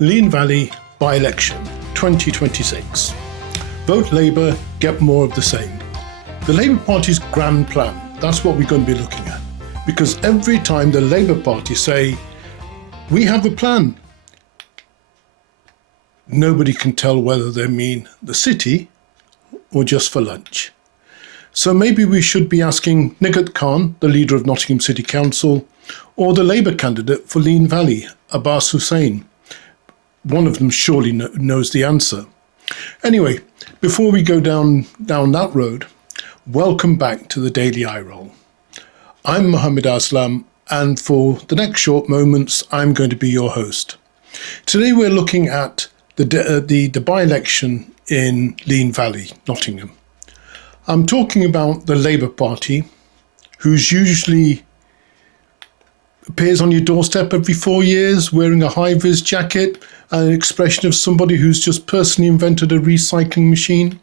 Leen Valley by-election 2026. Vote Labour, get more of the same. The Labour Party's grand plan, that's what we're going to be looking at. Because every time the Labour Party say, we have a plan, nobody can tell whether they mean the city or just for lunch. So maybe we should be asking Nighat Khan, the leader of Nottingham City Council, or the Labour candidate for Leen Valley, Abbas Hussain. One of them surely knows the answer. Anyway, before we go down that road, welcome back to the Daily Eye Roll. I'm Mohammed Aslam, and for the next short moments, I'm going to be your host. Today we're looking at the by-election in Leen Valley, Nottingham. I'm talking about the Labour Party, who's usually appears on your doorstep every 4 years wearing a high-vis jacket and an expression of somebody who's just personally invented a recycling machine.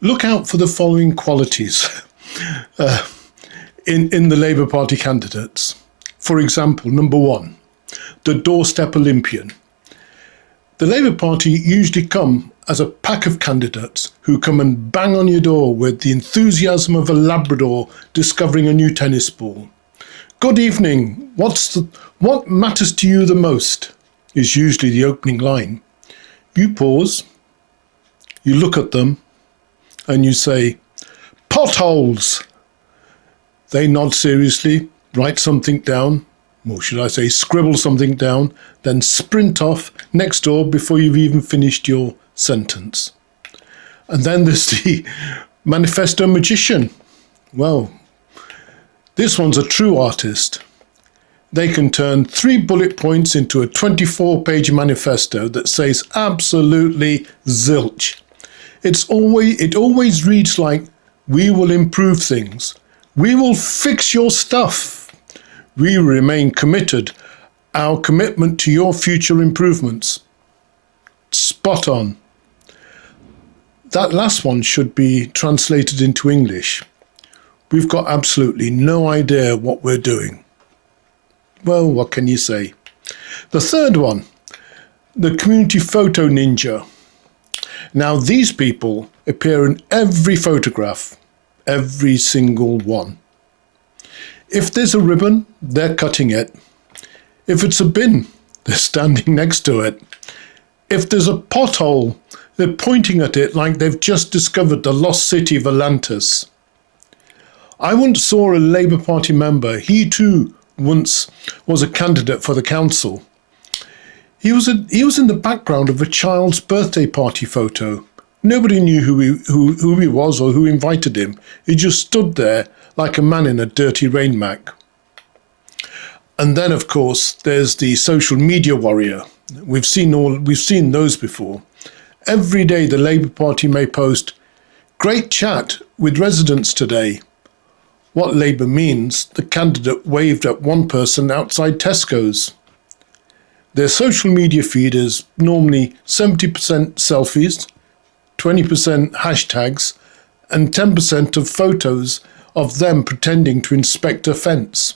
Look out for the following qualities in the Labour Party candidates. For example, number one, the doorstep Olympian. The Labour Party usually come as a pack of candidates who come and bang on your door with the enthusiasm of a Labrador discovering a new tennis ball. Good evening, what matters to you the most is usually the opening line. You pause, you look at them, and you say, potholes. They nod seriously, write something down, or should I say scribble something down, then sprint off next door before you've even finished your sentence. And then there's the manifesto magician. Well, this one's a true artist. They can turn 3 bullet points into a 24-page manifesto that says absolutely zilch. It always reads like, we will improve things. We will fix your stuff. We remain committed. Our commitment to your future improvements. Spot on. That last one should be translated into English. We've got absolutely no idea what we're doing. Well, what can you say? The third one, the community photo ninja. Now, these people appear in every photograph, every single one. If there's a ribbon, they're cutting it. If it's a bin, they're standing next to it. If there's a pothole, they're pointing at it like they've just discovered the lost city of Atlantis. I once saw a Labour Party member, he too once was a candidate for the council. He was in the background of a child's birthday party photo. Nobody knew who he was or who invited him. He just stood there like a man in a dirty rain mac. And then, of course, there's the social media warrior. We've seen those before. Every day the Labour Party may post, great chat with residents today. What Labour means, the candidate waved at one person outside Tesco's. Their social media feed is normally 70% selfies, 20% hashtags, and 10% of photos of them pretending to inspect a fence.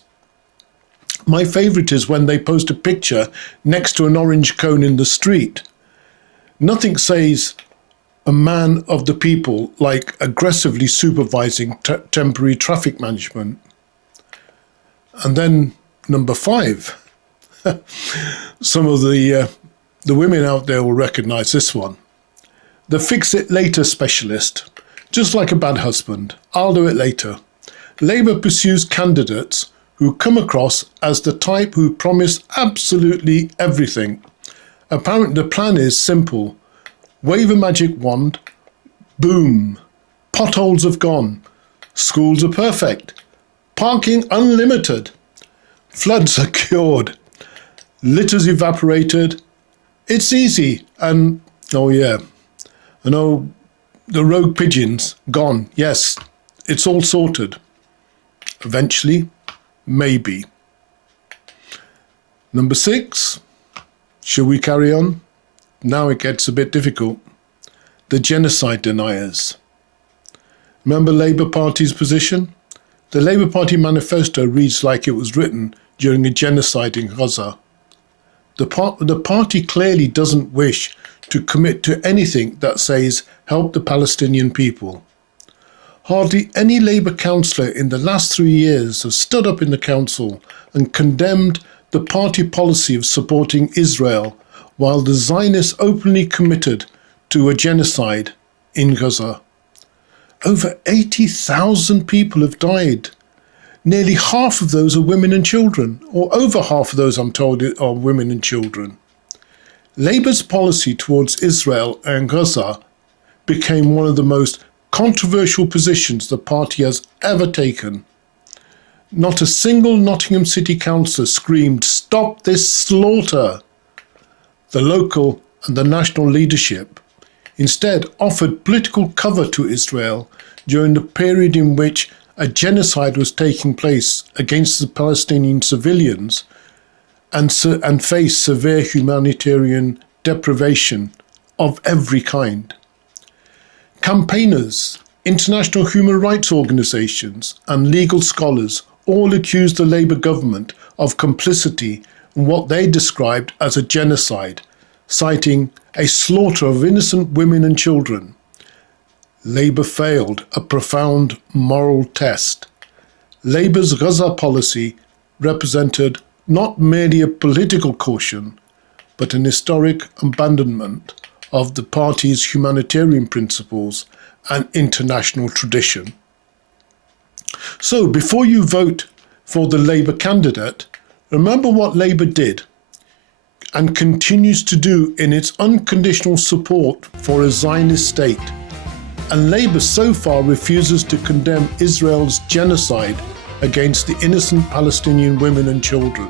My favourite is when they post a picture next to an orange cone in the street. Nothing says a man of the people like aggressively supervising temporary traffic management. And then number 5. Some of the women out there will recognise this one. The fix-it-later specialist. Just like a bad husband. I'll do it later. Labour pursues candidates who come across as the type who promise absolutely everything. Apparently the plan is simple. Wave a magic wand, boom, potholes have gone, schools are perfect, parking unlimited, floods are cured, litter's evaporated, it's easy, and oh yeah, and oh, the rogue pigeons gone, yes, it's all sorted. Eventually, maybe. Number 6, shall we carry on? Now it gets a bit difficult. The genocide deniers. Remember Labour Party's position? The Labour Party manifesto reads like it was written during a genocide in Gaza. The party clearly doesn't wish to commit to anything that says help the Palestinian people. Hardly any Labour councillor in the last 3 years has stood up in the council and condemned the party policy of supporting Israel, while the Zionists openly committed to a genocide in Gaza. Over 80,000 people have died. Nearly half of those are women and children, or over half of those, I'm told, are women and children. Labour's policy towards Israel and Gaza became one of the most controversial positions the party has ever taken. Not a single Nottingham City Councillor screamed, "Stop this slaughter!" The local and the national leadership instead offered political cover to Israel during the period in which a genocide was taking place against the Palestinian civilians and faced severe humanitarian deprivation of every kind. Campaigners, international human rights organisations and legal scholars all accused the Labour government of complicity in what they described as a genocide, citing a slaughter of innocent women and children. Labour failed a profound moral test. Labour's Gaza policy represented not merely a political caution, but an historic abandonment of the party's humanitarian principles and international tradition. So before you vote for the Labour candidate, remember what Labour did and continues to do in its unconditional support for a Zionist state. And Labour so far refuses to condemn Israel's genocide against the innocent Palestinian women and children.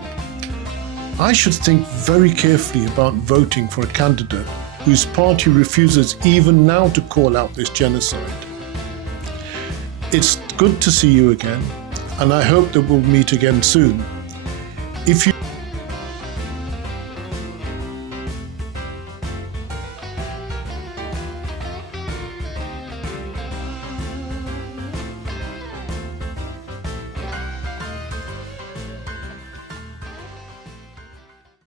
I should think very carefully about voting for a candidate whose party refuses even now to call out this genocide. It's good to see you again, and I hope that we'll meet again soon. If you